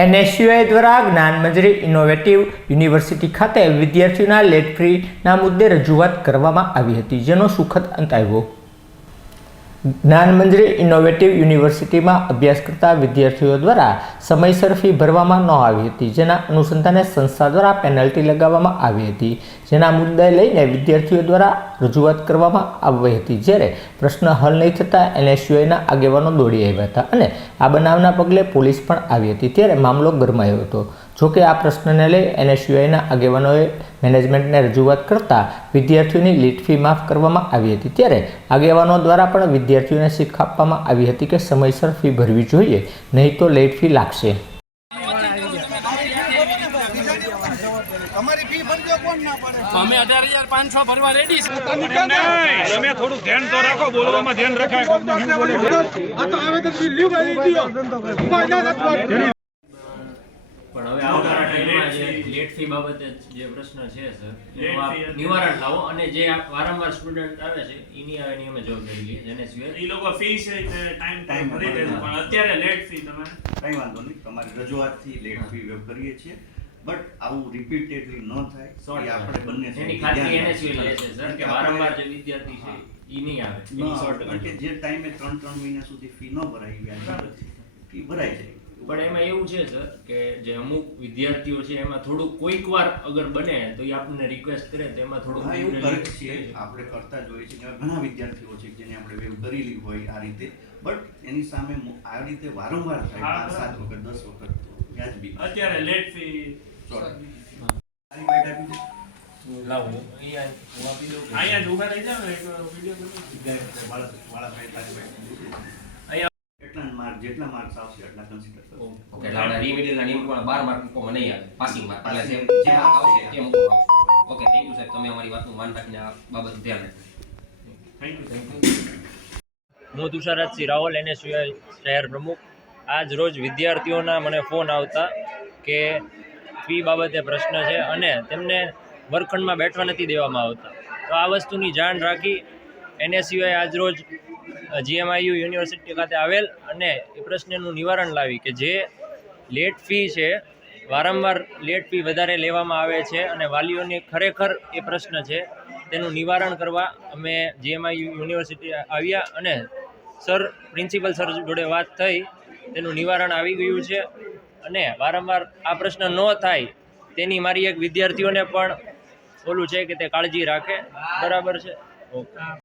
NSUI દ્વારા Gyanmanjari innovative university ખાતે વિદ્યાર્થીઓના લેટ ફ્રીના મુદ્દે રજૂઆત કરવામાં આવી હતી, જેનો સુખદ અંત આવ્યો. જ્ઞાનમંજરી ઇનોવેટિવ યુનિવર્સિટીમાં અભ્યાસ કરતા વિદ્યાર્થીઓ દ્વારા સમયસર ફી ભરવામાં ન આવી હતી. જેના અનુસંધાને સંસ્થા દ્વારા પેનલ્ટી લગાવવામાં આવી હતી. જેના મુદ્દે લઈને વિદ્યાર્થીઓ દ્વારા રજૂઆત કરવામાં આવી હતી. જ્યારે પ્રશ્ન હલ નહીં થતાં એનએસયુઆઈના આગેવાનો દોડી આવ્યા હતા અને આ બનાવના પગલે પોલીસ પણ આવી હતી. ત્યારે મામલો ગરમાયો હતો. જોકે આ પ્રશ્નને લઈ એનએસયુઆઈના આગેવાનોએ મેનેજમેન્ટને રજૂઆત કરતાં વિદ્યાર્થીઓની લીટ ફી માફ કરવામાં આવી હતી. ત્યારે આગેવાનો દ્વારા પણ વિદ્યાર્થીઓને શીખ આપવામાં આવી હતી કે સમયસર ફી ભરવી જોઈએ નહીં તો લેટ ફી લાગશે. તમારી ફી ભરજો કોણ ના પડે અમે અઢાર હજાર પાંચસો ભરવા રેડી તમે થોડું ધ્યાન તો રાખો બોલવામાં ધ્યાન રખાય. લેટ ફી બાબતે જે પ્રશ્ન છે સર એનું આપ નિવારણ લાવો અને જે વારંવાર સ્ટુડન્ટ આવે છે એની એની અમે જવાબદારી લઈએ જેને સિવાય ઈ લોકો ફી છે ટાઈમ ટાઈમ ભરી દે પણ અત્યારે લેટ ફી તમે. કઈ વાંધો નહીં. તમારી રજૂઆતથી લેટ ફી વેવ કરીએ છીએ. બટ આવું રિપીટેડલી ન થાય સોરી એ આપણે બંને એની ખાતરી એને સિવાય લે છે સર કે વારંવાર જે વિદ્યાર્થી છે એ નહીં આવે. આવે. કે જે ટાઈમે ત્રણ ત્રણ મહિના સુધી ફી ન ભરાઈ વ્યાજ ફી ભરાઈ જાય. પણ એમાં એવું છે સર કે જે અમુક વિદ્યાર્થીઓ છે એમાં થોડું કોઈક વાર અગર બને તો એ આપણને રિક્વેસ્ટ કરે તો એમાં થોડું એવું કરે છીએ આપણે કરતા જ હોઈએ છીએ ઘણા વિદ્યાર્થીઓ છે જેને આપણે વેવ કરેલી હોય આ રીતે. બટ એની સામે આ રીતે વારંવાર થાય. પાંચ સાત વખત દસ વખત વ્યાજબી અત્યારે લેટ ફી છે. લાવો અહીંયા હું આપી દઉં. અહીંયા જ ઊભા રહી જાવ ને એક વીડિયો બનાવો. વિદ્યાર્થી બાળક. એટલા માર્ક જેટલા માર્ક્સ આવશે એટલા કન્સિડર કરો ઓકે. એટલે આપણે રીમિડિયલના નિયમ પ્રમાણે 12 માર્ક મૂકવામાં નહીં આવે. Passing mark. એટલે જે જે માર્ક આવશે એ મૂકવામાં આવશે. ઓકે થેન્ક યુ સાહેબ. તમે અમારી વાતનું માન રાખીને આ બાબતનું ધ્યાન રાખ્યું Thank you. હું તુષારતસિંહ રાવલ એનએસયુઆઈ શહેર પ્રમુખ. આજ રોજ વિદ્યાર્થીઓના મને ફોન આવતા કે ફી બાબતે પ્રશ્ન છે અને તેમને વર્ગખંડમાં બેઠવા નથી દેવામાં આવતા. તો આ વસ્તુની જાણ રાખી એનએસયુઆઈ આજ રોજ જીએમઆઈયુ યુનિવર્સિટી ખાતે આવેલ અને એ પ્રશ્નનું નિવારણ લાવી કે જે લેટ ફી છે, વારંવાર લેટ ફી વધારે લેવામાં આવે છે અને વાલીઓને ખરેખર એ પ્રશ્ન છે, તેનું નિવારણ કરવા અમે જીએમઆઈયુ યુનિવર્સિટી આવ્યા અને સર, પ્રિન્સિપલ સર જોડે વાત થઈ, તેનું નિવારણ આવી ગયું છે અને વારંવાર આ પ્રશ્ન ન થાય તેની મારી એક વિદ્યાર્થીઓને પણ ઓલું છે કે તે કાળજી રાખે. બરાબર છે? ઓકે.